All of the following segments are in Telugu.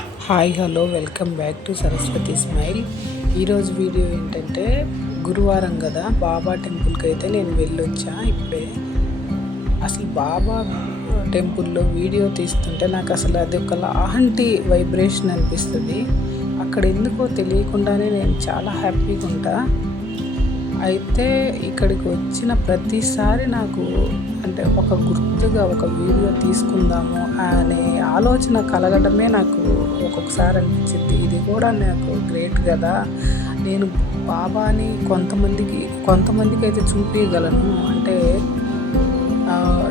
Hi hello welcome back to Saraswati smile. ఈరోజు వీడియో ఏంటంటే గురువారం కదా, బాబా టెంపుల్కి అయితే నేను వెళ్ళొచ్చా ఇప్పుడే. అసలు బాబా టెంపుల్లో వీడియో తీస్తుంటే నాకు అసలు అది ఒక లాంటి వైబ్రేషన్ అనిపిస్తుంది. అక్కడ ఎందుకో తెలియకుండానే నేను చాలా హ్యాపీగా ఉంటా. అయితే ఇక్కడికి వచ్చిన ప్రతిసారి నాకు అంటే ఒక గుర్తుగా ఒక వీడియో తీసుకుందాము అనే ఆలోచన కలగడమే నాకు ఒక్కొక్కసారి అనిపించింది. ఇది కూడా నాకు గ్రేట్ కదా, నేను బాబాని కొంతమందికి అయితే చూపించగలను. అంటే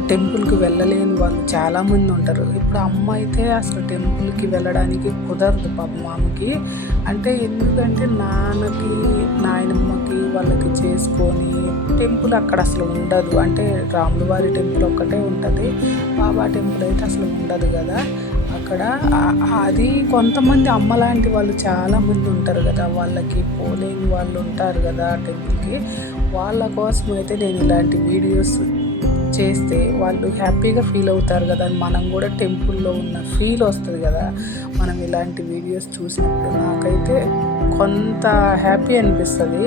టెంపుల్కి వెళ్ళలేని వాళ్ళు చాలామంది ఉంటారు. ఇప్పుడు అమ్మ అయితే అసలు టెంపుల్కి వెళ్ళడానికి కుదరదు పాపం ఆమెకి. అంటే ఎందుకంటే నాయనమ్మకి వాళ్ళకి చేసుకొని టెంపుల్ అక్కడ అసలు ఉండదు. అంటే రాములవారి టెంపుల్ ఒక్కటే ఉంటుంది, బాబా టెంపుల్ అయితే అసలు ఉండదు కదా అక్కడ. అది కొంతమంది అమ్మలాంటి వాళ్ళు చాలామంది ఉంటారు కదా, వాళ్ళకి పోలేని వాళ్ళు ఉంటారు కదా టెంపుల్కి. వాళ్ళ కోసం అయితే నేను ఇలాంటి వీడియోస్ చేస్తే వాళ్ళు హ్యాపీగా ఫీల్ అవుతారు కదా, మనం కూడా టెంపుల్లో ఉన్న ఫీల్ వస్తుంది కదా మనం ఇలాంటి వీడియోస్ చూసినప్పుడు. నాకైతే కొంత హ్యాపీ అనిపిస్తుంది.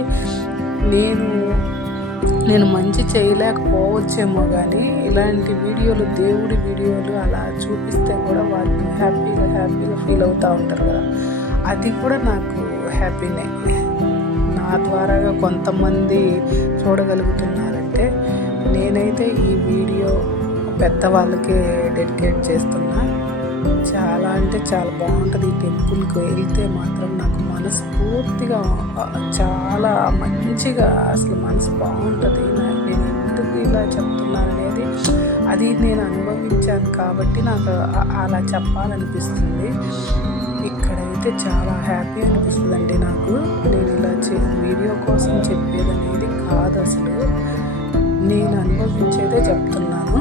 నేను మంచి చేయలేకపోవచ్చేమో కానీ ఇలాంటి వీడియోలు, దేవుడి వీడియోలు అలా చూపిస్తే కూడా వాళ్ళు హ్యాపీగా ఫీల్ అవుతూ ఉంటారు కదా, అది కూడా నాకు హ్యాపీనే. నా ద్వారాగా కొంతమంది చూడగలుగుతున్నారంటే నేనైతే ఈ వీడియో పెద్దవాళ్ళకే డెడికేట్ చేస్తున్నా. చాలా అంటే చాలా బాగుంటుంది. ఈ టెంపుల్కి వెళ్తే మాత్రం నాకు మనస్ఫూర్తిగా చాలా మంచిగా అసలు మనసు బాగుంటుంది. నేను ఎందుకు ఇలా చెప్తున్నాను అనేది అది నేను అనుభవించాను కాబట్టి నాకు అలా చెప్పాలనిపిస్తుంది. ఇక్కడైతే చాలా హ్యాపీ అనిపిస్తుంది అండి నాకు. నేను ఇలా వీడియో కోసం చెప్పేది అనేది కాదు, అసలు నేను అనుభవించేదే చెప్తున్నాను.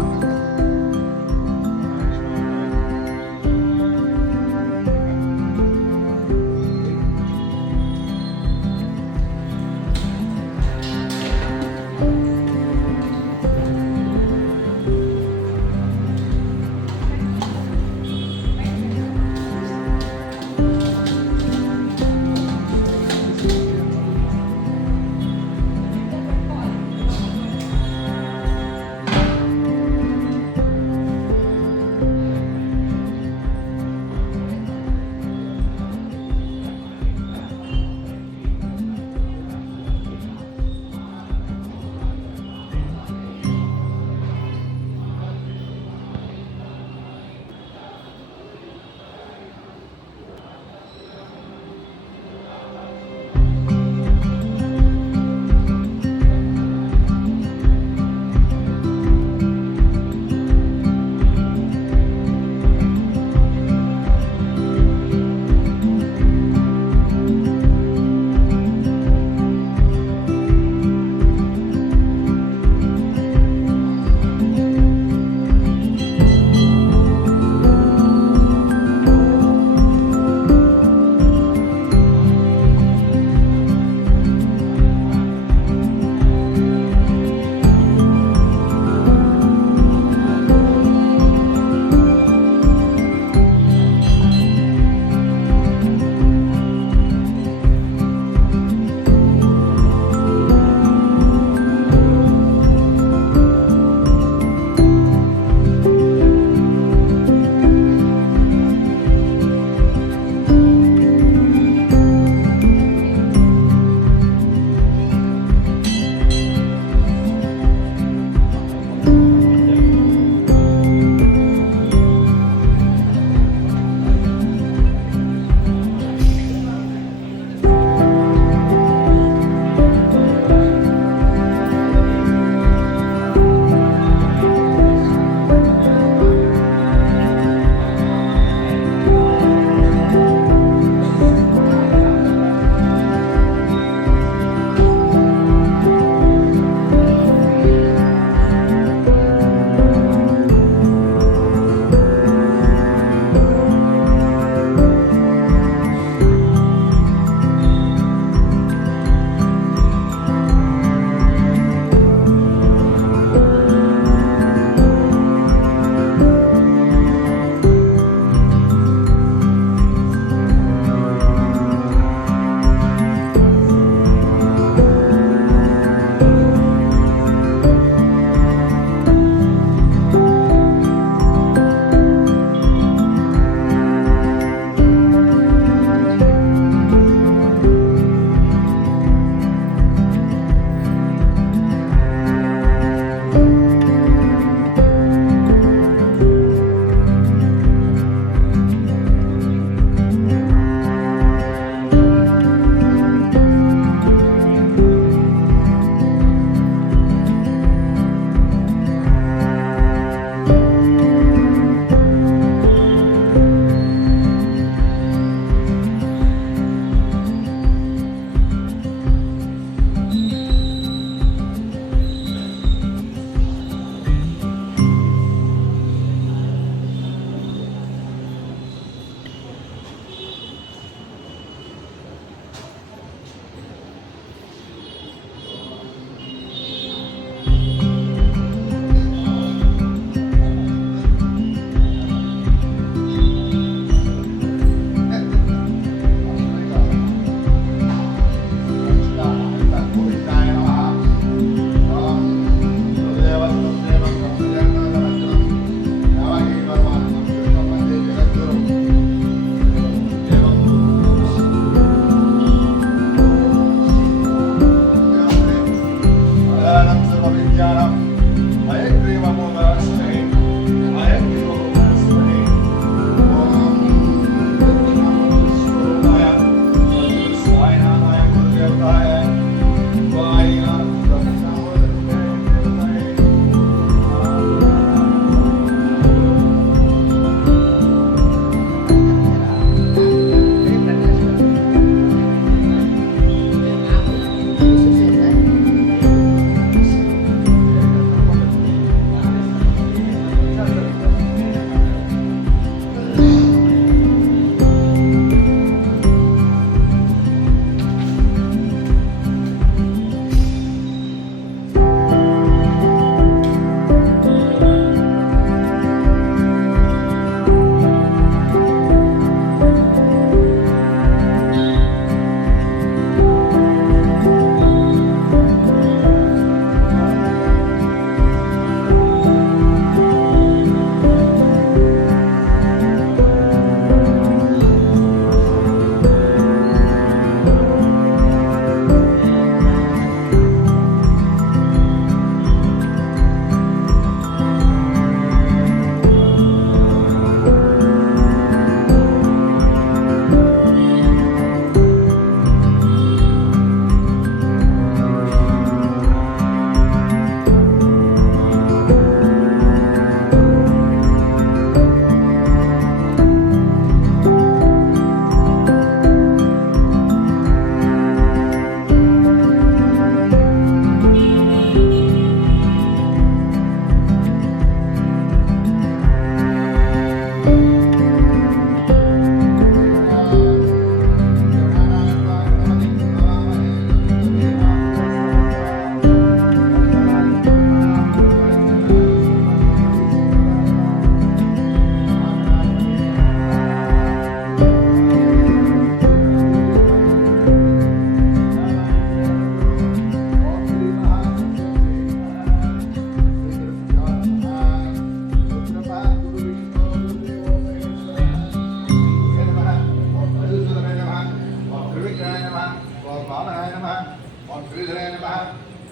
శ్రీధరాయ నమః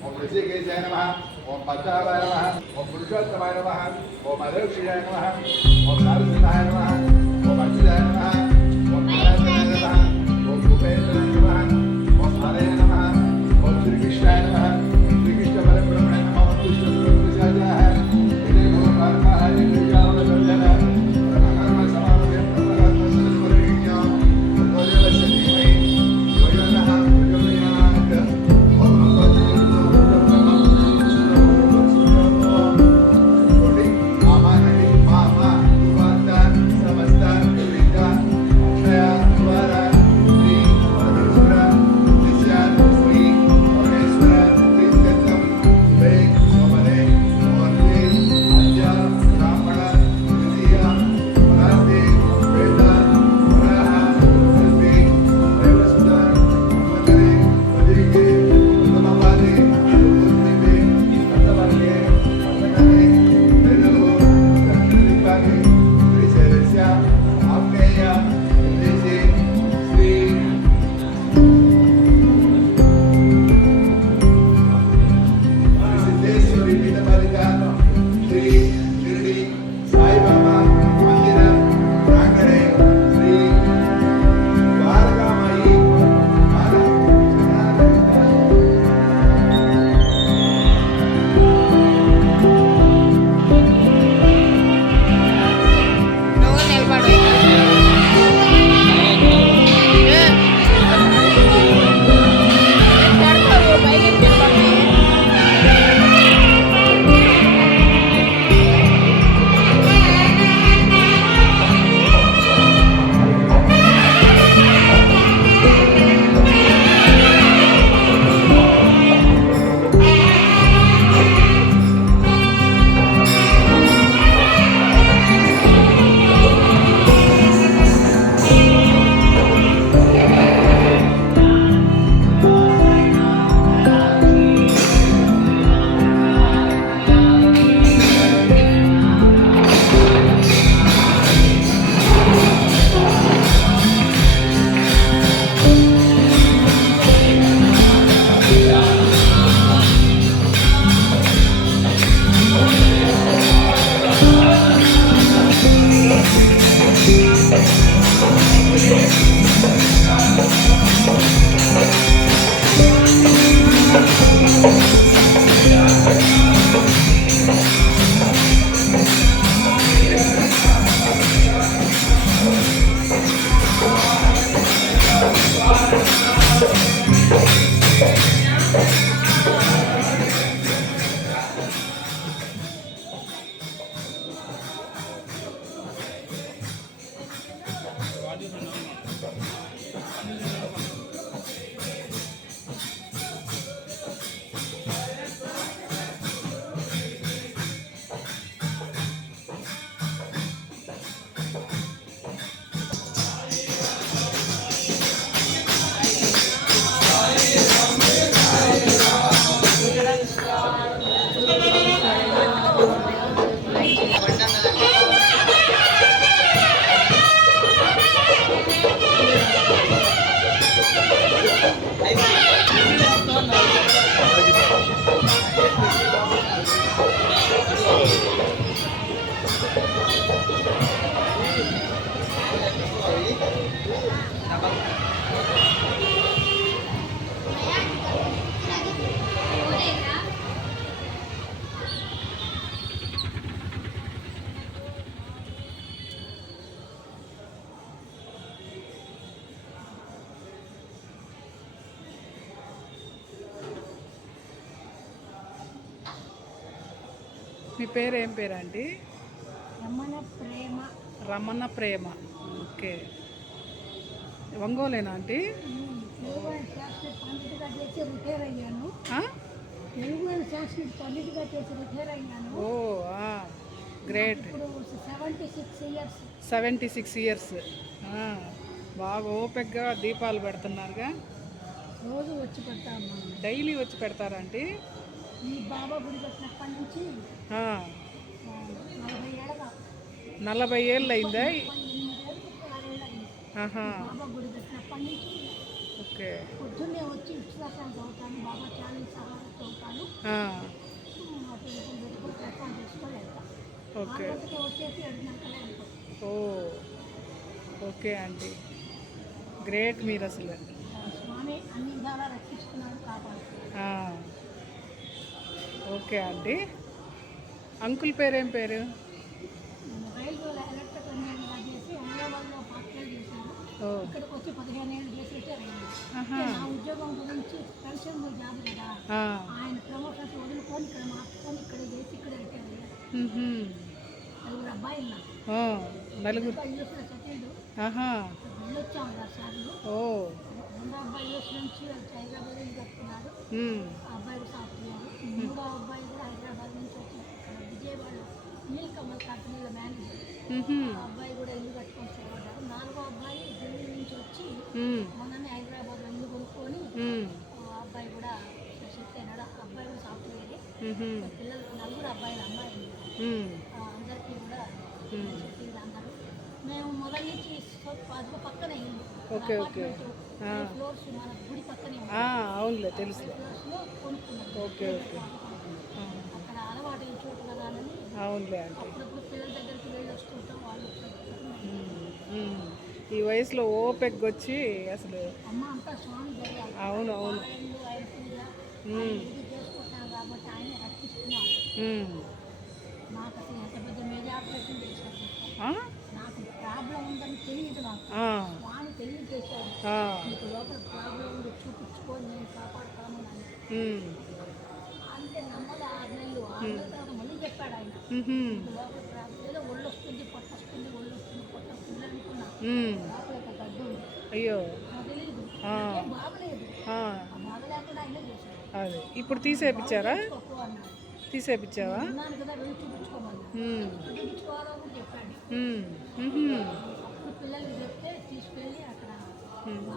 ఓం ఋషికేశాయ నమః ఓం పద్మనాభాయ నమః ఓం పురుషోత్తమాయ నమః ఓం అదేక్షయాయ నమః ఓం నారసింహాయ నమః ఓం అచ్యుతాయ నమః ఓం నారాయణాయ నమః ఓం భూపేంద్రాయ నమః ఓం హరయ నమః ఓం శ్రీకృష్ణాయ నమః శ్రీకృష్ణ పరబ్రహ్మణే నమః ఓం కృష్ణ ప్రసాదాయ ఇదే భూమ పరమః నిజాన వర్ధన బ్రహ్మ సమానమే బ్రహ్మ సర్వరేణ్యం గోదేవశక్తిమై గోయనః గోయనాత్ ఓం మీ పేరు ఏం పేరు అండి? రమణ ప్రేమ. రమణ ప్రేమ. ఓకే. ఒంగోలేనా ఆంటీ? తెలుగు శాస్త్రీయ పండిట్గా చేసి రిటైర్ అయ్యాను. తెలుగు శాస్త్రీయ పండిట్గా చేసి రిటైర్ అయ్యాను. ఓ గ్రేట్. ఇప్పుడు 76 ఇయర్స్. 76 ఇయర్స్. బాగా ఓపికగా దీపాలు పెడుతున్నారుగా. రోజు వచ్చి పెడతాము. డైలీ వచ్చి పెడతారా ఆంటీ? ఈ బాబా గుడి పెట్టినప్పటి నుంచి 40 ఏళ్ళు అయిందా? బాబా గుడి పెట్టినప్పటి నుంచి ఓకే. పొద్దున్నే వచ్చి విశ్వాసాలు చదువుతాను, బాబా చాలీస్ సహాయం చదువుతాను, ఆ, అటు ఇటు పెట్టుకుని ప్రసాదం చేసుకొని వెళ్తాను. ఓకే. 6 గంటలకే వచ్చేసి 7 గంటలే వెళ్ళిపోతాను. ఓ, ఓకే ఆంటీ, గ్రేట్ మీరు అసలు. స్వామి అన్ని విధాలా రక్షిస్తున్నాడు, కాపాడుతున్నాడు. ఆ, ఓకే ఆంటీ. అంకుల్ పేరేం పేరు? రైల్వేలో ఎలక్ట్రికల్ ఇంజనీర్గా చేసి హైదరాబాద్లో 4 ఏళ్ళు చేశాను. ఓ, ఇక్కడికి వచ్చి 15 ఏళ్ళు చేసి రిటైర్ అయ్యాను. ఆహా. నా ఉద్యోగం గురించి పెన్షన్ జాబ్ కదా, ఆ, ఆయన ప్రమోషన్స్ వదులుకొని ఇక్కడ మార్చుకొని ఇక్కడ చేసి ఇక్కడ రిటైర్ అయ్యాను. మ్మ్హ్మ్. 4 అబ్బాయిలు నాకు. ఓ, నలుగురు. యూఎస్లో సెటిల్డ్. ఆహా. వెళ్ళొచ్చాము 2 సార్లు. ఓ, 2వ అబ్బాయి యూఎస్ నుంచి హైదరాబాద్ నుంచి వస్తున్నాడు. మ్మ్. ఆ అబ్బాయి సాఫ్ట్వేర్. 3వ అబ్బాయి కూడా హైదరాబాద్ నుంచి వచ్చి ఇక్కడ విజయవాడలో నీల్ కమల్ కంపెనీలో మేనేజర్. మ్మ్హ్మ్. ఆ అబ్బాయి కూడా ఇల్లు కట్టుకొని చూడబడ్డారు. 4వ అబ్బాయి ఢిల్లీ నుంచి వచ్చి మ్మ్. మొన్ననే హైదరాబాద్లో ఇల్లు కొనుక్కొని మ్మ్. ఆ అబ్బాయి కూడా షిఫ్ట్ అయినాడు. ఆ అబ్బాయి కూడా సాఫ్ట్వేరే. మ్మ్హ్మ్. పిల్లలు 4 అబ్బాయిలు, అమ్మాయిలు. మ్మ్. అందరికీ కూడా షిఫ్ట్ అందరూ. మేము మొదటి నుంచి అదిగో పక్కనే ఇల్లు. Okay, okay. అపార్ట్మెంట్ 5 ఫ్లోర్స్ మన గుడి పక్కనే ఉంది. ఆ, అవునులే, తెలుసు. 5 ఫ్లోర్స్లో కొనుక్కున్నాం. Okay, okay. ఆ, అక్కడ అలవాటు అయిన చోటు కదా అని అవునులే ఆంటీ. అప్పుడప్పుడు పిల్లల దగ్గరికి వెళ్ళి వస్తుంటాం. వాళ్ళు మ్మ్. ఈ వయసులో ఓపెక్ వచ్చి అసలు. అమ్మ అంతా స్వామి జరగాలి. అవును, అవును. ఆయన పూజ ఆయన ఇది చేసుకుంటాం కాబట్టి ఆయన రక్షిస్తున్నాం. మ్మ్. నాకు అసలు ఎంత పెద్ద మేజర్ ఆపరేషన్ చేశారు. ఆ? నాకు ప్రాబ్లం ఉందని తెలియదు. నాకు ఆ, స్వామి తెలియజేశాడు. ఆ. మీకు లోపల ప్రాబ్లం ఉంది, చూపించుకొని నేను కాపాడుతాను అని. మ్మ్. అంటే నమ్మలు 6 నెలలు 6 నెలల తర్వాత మళ్ళీ చెప్పాడు ఆయన. మ్మ్హ్మ్. మీకు లోపల ప్రాబ్లం ఏదో ఒళ్ళు వస్తుంది, పొట్ట వస్తుంది, ఒళ్ళు వస్తుంది, పొట్ట వస్తుంది అనుకున్నా. మ్మ్. లోపల ఒక గడ్డు ఉంది. అయ్యో. నాకు తెలియదు, ఆ. నాకేం బాగలేదు. ఆ, ఆ బాధ లేకుండా ఆయన చేశాడు. అదే ఇప్పుడు తీసేపిచ్చారా? చూపించుకోకు అన్నాడు. తీసేపిచ్చావా? ఉన్నాను కదా వెళ్ళి చూపించుకోమన్నాడు. మ్మ్. చూపించుకోవాలో కూడా చెప్పాడు. మ్మ్. మ్మ్హ్మ్. అప్పుడు పిల్లలకి చెప్తే తీసుకెళ్ళి అక్కడ మ్మ్.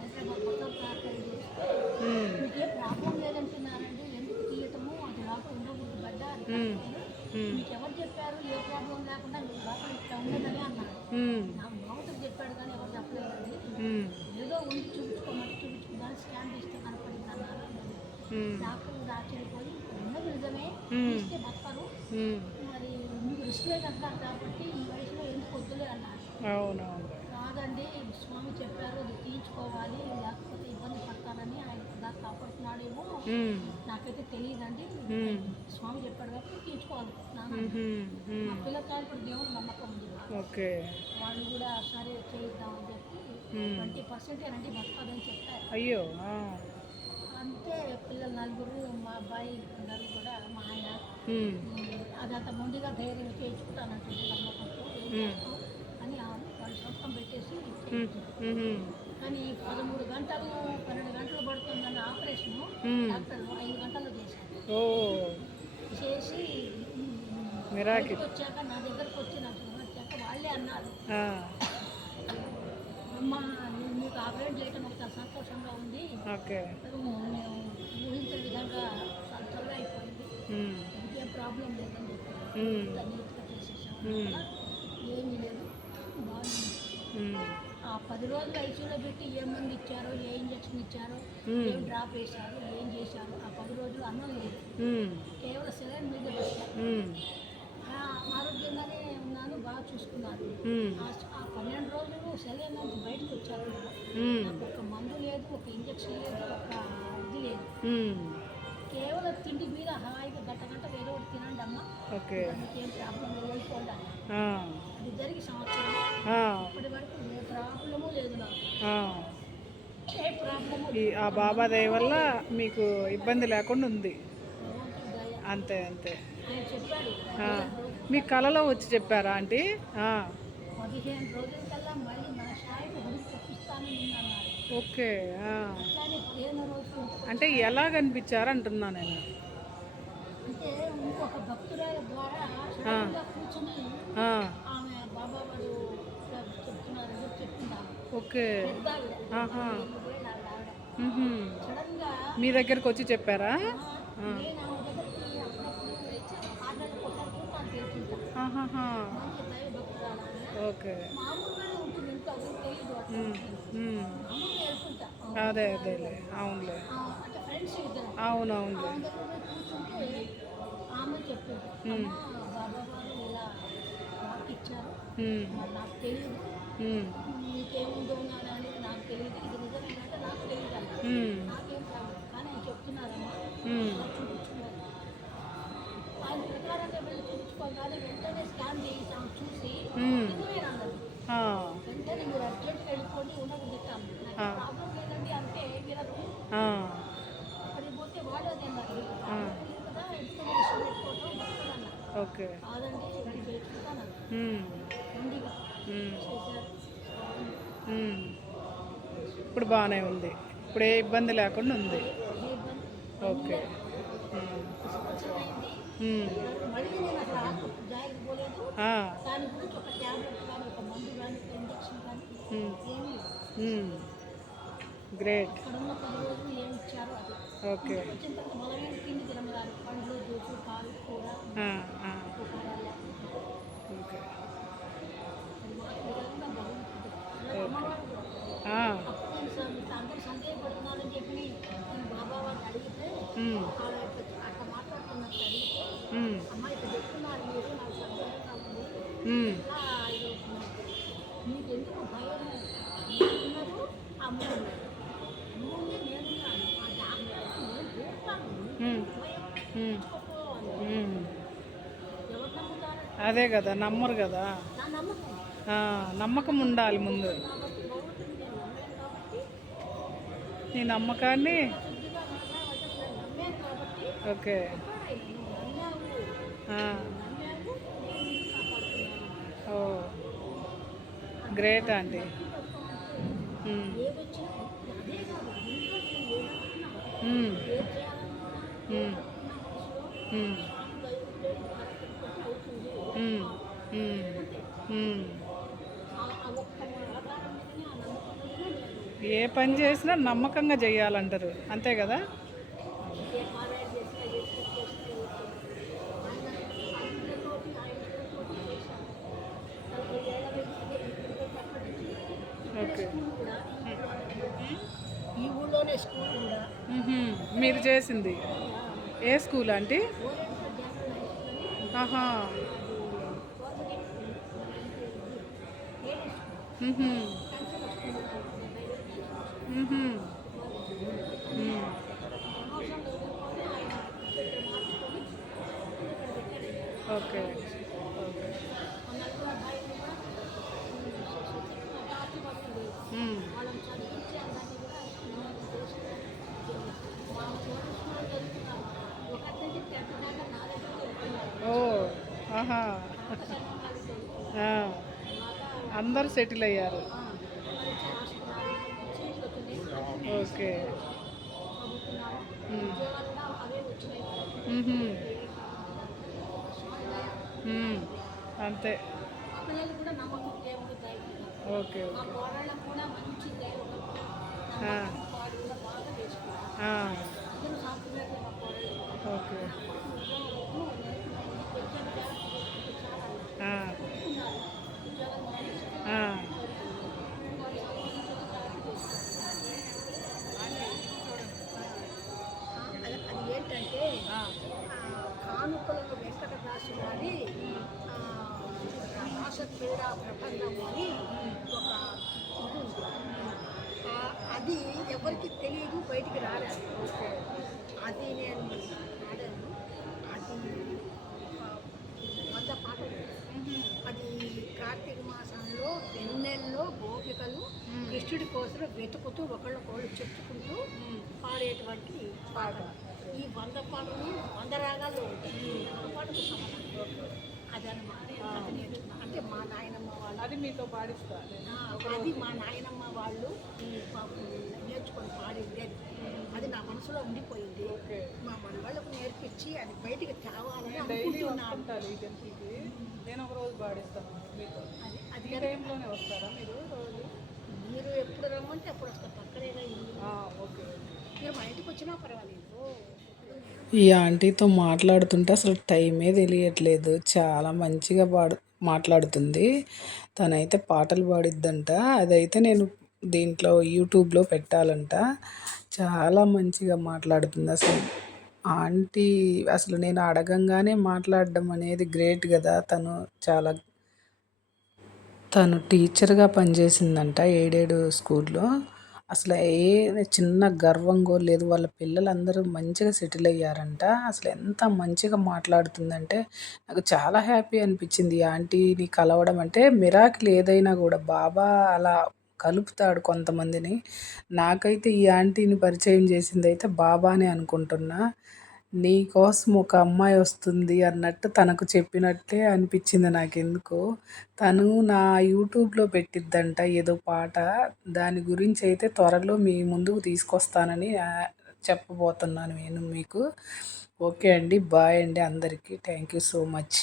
హైదరాబాద్ కొత్త ప్రార్థన చేస్తే మ్మ్. మీకే ప్రాబ్లం లేదంటున్నారండి, ఎందుకు తీయటము, అది లోపల ఉండకూడదు గడ్డ, అది మ్మ్. కరెక్ట్. మ్మ్. మీకు ఎవరు చెప్పారు ఏ ప్రాబ్లం లేకుండా మీకు లోపల ఇక్కడ ఉండదని అన్నాడు. మ్మ్. నాకు బాగుంటుంది చెప్పాడు కానీ ఎవరు చెప్పలేదండి. మ్మ్. ఏదో ఉండి చూపించుకోమని చూపించుకున్నాను, స్కాన్ తీస్తే కనపడింది అన్నారు. మ్మ్. డాక్టర్ ఆశ్చర్యపోయి ఉన్నది నిజమే, మ్మ్. తీస్తే బతకరు, మ్మ్. మరి మీకు రిస్క్ లేదంటారు కాబట్టి ఈ వయసులో ఎందుకు వద్దులే అన్నారు. అవునవును. కాదండి స్వామి చెప్పారు అది తీయించుకోవాలి, లేకపోతే ఇబ్బంది పడతానని ఆయన దాకా కాపాడుతున్నాడేమో, మ్మ్. నాకైతే తెలియదండి, మ్మ్. స్వామి చెప్పాడు కాబట్టి తీయించుకోవాలి. మ్మ్హ్మ్. మా మ్మ్. పిల్లకాయలు కూడా దేవుడు నమ్మకం ఉంది. ఓకే. వాళ్ళు కూడా సరే చేయిద్దామని చెప్పి 20% ఏనండి బతకదని చెప్పారు. అయ్యో. ఆ. అంతే పిల్లలు 4, మా అబ్బాయి అందరూ కూడా మా ఆయన మ్మ్. అదంతా మొండిగా ధైర్యం చేయించుకుంటానంటుంది నమ్మకంతో ఏం చేస్తాం అని వాళ్ళు సంతకం పెట్టేసి చేయించారు. మ్మ్. కానీ 13 గంటలు 12 గంటలు పడుతుందన్న ఆపరేషను డాక్టర్ 5 గంటల్లో చేశారు. ఓ, చేసి మిరాకిల్. బయటకు వచ్చాక నా దగ్గరకు వచ్చి నాకు వచ్చాక వాళ్ళే అన్నారు, ఆ. అమ్మ మీకు ఆపరేషన్ చేయటం ఒక సంతోషంగా ఉంది, ఓకే. మేము ఊహించే విధంగా చాలా త్వరగా అయిపోయింది, మ్మ్. ఇంకేం ప్రాబ్లం లేదని చెప్పారు. మ్మ్. నీట్గా చేసేసాం, మ్మ్. ఏమీ లేదు, బాగుంది. మ్మ్. ఆ 10 రోజులు ఐసీయూలో పెట్టి ఏ మందు ఇచ్చారో, ఏ ఇంజక్షన్ ఇచ్చారో, ఏం డ్రాప్ వేశారు, ఏం చేశారు, ఆ 10 రోజులు అన్నం లేదు, మ్మ్. కేవలం సెలైన్ మీద పెట్టారు. మ్మ్. ఆరోగ్యంగానే ఉన్నాను, బాగా చూసుకున్నాను. మ్మ్. ఆ 12 రోజులు సెలైన్ నుంచి బయటకు వచ్చారు. మ్మ్. నాకు ఒక మందు లేదు, ఒక ఇంజక్షన్ లేదు, ఒక ఇది లేదు, మ్మ్. కేవలం తిండి మీద హాయిగా గంట ఏదో ఒకటి తినండి అమ్మ, ఓకే. మీకేం ప్రాబ్లం లేదు వెళ్ళిపోండి అన్నారు. ఆ. అది జరిగి సంవత్సరం ఆ. ఇప్పటి వరకు ఏ ప్రాబ్లము లేదు నాకు, ఆ. ఏ ప్రాబ్లము ఆ బాబా దయ వల్ల మీకు ఇబ్బంది లేకుండా ఉంది. భగవంతుడి దయ. అంతే అంతే. ఆయన చెప్పాడు ఆ. మీ కలలో వచ్చి చెప్పారా ఆంటీ? ఆ. 15 రోజుల కల్లా మళ్ళీ మన స్థాయికి గుడికి తెప్పిస్తానని అన్నారు. ఓకే. ఆ. అట్లానే 15 రోజులు అంటే ఎలా కనిపించారు అంటున్నా నేను. అంటే ఇంకొక భక్తురాల ద్వారా సడన్గా కూర్చుని ఆ. ఆమె బాబా వాడు చెప్తున్నారు చెప్తున్నారు ఓకే. పెద్ద ఆవిడ, ఆహా. పోయిన ఆవిడ మ్మ్హ్మ్. సడన్గా మీ దగ్గరకు వచ్చి చెప్పారా? నేను ఆమె దగ్గరికి అప్పుడప్పుడు 6 నెలలకు ఒకసారి చూడటానికి వెళ్తుంటాను. ఆహాహా. మంచి దైవ భక్తురాలు ఆమె. ఓకే. మామూలుగానే ఉంటుంది, ఇంట్లో అసలు తెలియదు అట్లా. మ్మ్. మ్మ్. మామూలుగా వెళ్తుంటా అదే అదేలే, అవునులే, అంటే ఫ్రెండ్స్ ఇద్దరు అవునవునులే. ఆమె దగ్గర పోయి కూర్చుంటే ఆమె చెప్పింది, అమ్మ బాబా గారు ఇలా వాక్ ఇచ్చారు, ఉమ్, మరి నాకు తెలియదు, ఉమ్, మీకేముందో అనేది నాకు తెలియదు, ఇది నిజమేనంటే నాకు తెలియదు అన్న. ఉమ్, నాకేం ప్రాబ్లం కానీ ఆయన చెప్తున్నారమ్మా, ఉమ్, అలా చూపించుకోవాలి, ఆయన ప్రకారంగా వెళ్ళి చూపించుకోవాలి కానీ వెంటనే స్కాన్ చేసి ఆమె చూసి ఉమ్, నిజమేనన్నది. ఆ, వెంటనే మీరు అర్జెంట్గా వెళ్ళిపోండి ఉండదు తిట్టాము, నాకు ప్రాబ్లం లేదండి అంటే వినరు. ఆ, అక్కడికి పోతే వాళ్ళు అదే అన్నారు, మీకు ఆ, ప్రాబ్లం లేదు కదా ఎందుకంటే విషయం పెట్టుకోవటం వస్తుందన్నారు. ఓకే. కాదండి నేను పెట్టుకుంటాను ఉమ్, మొండిగా ఉమ్, చేశారు. ఉమ్. ఇప్పుడు బాగానే ఉంది, ఇప్పుడు ఏ ఇబ్బంది లేకుండా ఉంది. ఏ ఇబ్బంది ఓకే. ఉమ్, సంవత్సరం అయింది, ఉమ్, మళ్ళీ నేను అసలు హాస్పిటల్ జాయిన్ పోలేదు, ఆ, దాని గురించి ఒక ట్యాబ్లెట్ కానీ ఒక మందు కానీ ఒక ఇంజక్షన్ కానీ ఉమ్, ఏమీ లేదు. ఉమ్. గ్రేట్. ఇక్కడ ఉన్న 10 రోజులు ఏమి ఇచ్చారో అది ఓకే. ఇంటికి వచ్చిన తర్వాత మొదలైన తిండి తినమన్నారు, పండ్లు జ్యూసు పాలు కూర ఆ, ఆ, ఉపహారాలు ఓకే. అది మాకు విధంగా భగవంతుడు అలాగే ఓకే. అమ్మవారు కూడా. ఆ, అప్పుడు నేను అందరూ సందేహపడుతున్నానని చెప్పి నేను బాబా వారిని అడిగితే ఉమ్, వాళ్ళ అట్లా మాట్లాడుతున్నట్టు అడిగితే ఉమ్, అమ్మాయి ఇట్లా చెప్తున్నారు మీరు నాకు సందేహంగా ఉంది ఉమ్, ఎట్లా ఇదవుతున్నారు మీకు ఎందుకు భయం మీరున్నారు అమ్ముడు అమ్ముంది నేనున్నాను ఆ దాని నేను చూస్తాను ఉమ్, భయం ఉమ్, తెచ్చుకోపోవాలి ఉమ్. ఎవరు నమ్ముతారు అదే కదా, నమ్మరు కదా. నా నమ్మకం ఆ, నమ్మకం ఉండాలి ముందు. కాబట్టి భగవంతుని నేను నమ్మాను కాబట్టి నీ నమ్మకాన్ని. శుద్ధిగా మనసారా నమ్మాను కాబట్టి ఓకే. చెప్పాడు నువ్వు నమ్మావు ఆ, నమ్మావు నేను నిన్ను కాపాడుతున్నాను. ఓ, గ్రేట్ ఆంటీ. ఉమ్, ఏదొచ్చినా అదే కాదు ఇంట్లో నేను ఏదనుకున్నా ఉమ్, ఏం చేయాలనుకున్నా ఉమ్, ఏదనుకున్నా మనసులో ఉమ్, స్వామి దైవం కరెక్ట్ అవుతుంది ఉమ్, ఉమ్, ఉమ్. ఆ ఒక్క ఆధారం మీదనే ఆ నమ్మకం మీదనే నేను ఏ పని చేసినా నమ్మకంగా చేయాలంటారు, అంతే కదా. ఏ కార్యాలు చేసినా ఏ పూజ చేసినా ఆయన అందరితోటి ఆయన ఇద్దరితోటి చేశాను 40 ఏళ్ళ నుంచి ఇదే ఇప్పటికప్పటి నుంచి ఇక్కడ ఓకే. స్కూల్ కూడా ఈ ఊళ్ళోనే స్కూల్ కూడా ఉహుం. మీరు చేసింది ఏ స్కూల్ ఆంటీ? ఓరెంట్ల జనరల్ హై స్కూల్ అని ఆహా. అది గవర్నమెంట్ లేడీస్ స్కూల్ ఉహుం. కన్సల్ స్కూల్ ఉహుం. ఉమ్. ప్రమోషన్ చదువుకొని ఆయన ఇక్కడ మార్చుకొని ఇక్కడ పెట్టారు. ఓకే. ఓకే. ఆ నలుగురు అబ్బాయిలు కూడా టార్చ్ పడుతుంది ఉమ్. వాళ్ళని చదివించి అందరినీ కూడా చేసి మా గవర్నమెంట్ స్కూల్లో చదువుతున్నారు ఒకటి నుంచి 10th దాకా నా దగ్గర చదువుతున్నారు. ఓ, ఆహా. తర్వాత కన్యాకుమారి చదువుతున్నారు. ఆ, తర్వాత అందరూ సెటిల్ అయ్యారు. పరీక్ష రాసుకున్నారు, సీట్లు వచ్చినాయి, ఓకే. చదువుతున్నారు, ఉమ్. ఉద్యోగాలు కూడా అవే వచ్చినాయి. ఉహుం. స్వామి దయ. ఉమ్. అంతే. మా పిల్లలు కూడా నమ్మకం దేవుడు దైవం. ఓకే. మా ఓకే. కోడళ్ళకు కూడా మంచి దైవం ఆ, నమ్మకం వాళ్ళు కూడా బాగా వేసుకున్నారు. ఆ, అందరూ సాఫ్ట్వేర్లు మా కోడళ్ళు. ఓకే. నా కొడుకు ఉద్యోగం వచ్చాను చాలా ఆ, ఒప్పుకున్నారు, ఉద్యోగం మానేశారు. ఆ, వాళ్ళు సంపాదించడం జాగ్రత్త చేశారు. అది ఏంటంటే ఆ, కానుకలను వెంకటదాసు గారి రాస క్రీడా ప్రబంధం అని ఒక ఇది ఉంది. అది ఎవరికి తెలియదు, బయటికి రాలేదు. అది నేను పాడాను. అది 100 పాటలు. అది కార్తీక మాసంలో వెన్నెల్లో గోపికలు కృష్ణుడి కోసం వెతుకుతూ ఒకళ్ళకొకళ్ళు చెప్పుకుంటూ పాడేటువంటి పాటలు. ఈ 100 పాటలు 100 రాగాలు ఉంటాయి. 100 పాటకు సమానం. అదనమాట అది నేర్చుకున్నాను. అంటే మా నాయనమ్మ వాళ్ళు అది మీతో పాడిస్తా. అది మా నాయనమ్మ వాళ్ళు పాపం నేర్చుకొని పాడింది. అది నా మనసులో ఉండిపోయింది. ఓకే. మా మనవాళ్ళకు నేర్పించి అది బయటికి తేవాలని డైలీ అనుకుంటున్నాను. వస్తుంటారు ఈ టెంపుల్కి. నేను ఒక రోజు పాడిస్తాను మీతో. అది ఈ టైంలోనే వస్తారా మీరు రోజు? మీరు ఎప్పుడు రమ్మంటే అప్పుడు వస్తారు. పక్కనేగా ఇల్లు. ఓకే. మీరు మా ఇంటికి వచ్చినా పర్వాలేదు. ఈ ఆంటీతో మాట్లాడుతుంటే అసలు టైమే తెలియట్లేదు, చాలా మంచిగా మాట్లాడుతుంది. తనైతే పాటలు పాడిద్దంట. అదైతే నేను దీంట్లో యూట్యూబ్లో పెట్టాలంట. చాలా మంచిగా మాట్లాడుతుంది అసలు. ఆంటీ అసలు నేను అడగంగానే మాట్లాడడం అనేది గ్రేట్ కదా. తను టీచర్గా పనిచేసిందంట ఏడేడు స్కూల్లో. అసలు చిన్న గర్వం కూడా లేదు. వాళ్ళ పిల్లలందరూ మంచిగా సెటిల్ అయ్యారంట. అసలు ఎంత మంచిగా మాట్లాడుతుందంటే నాకు చాలా హ్యాపీ అనిపించింది ఈ ఆంటీని కలవడం. అంటే మిరాకిల్ ఏదైనా కూడా బాబా అలా కలుపుతాడు కొంతమందిని. నాకైతే ఈ ఆంటీని పరిచయం చేసిందైతే బాబానే అనుకుంటున్నా. నీకోసం ఒక అమ్మాయి వస్తుంది అన్నట్టు తనకు చెప్పినట్లే అనిపించింది నాకెందుకో. తను నా యూట్యూబ్లో పెట్టిద్దంట ఏదో పాట. దాని గురించి అయితే త్వరలో మీ ముందుకు తీసుకొస్తానని చెప్పబోతున్నాను నేను మీకు. ఓకే అండి, బాయ్ అండి అందరికీ. Thank you so much.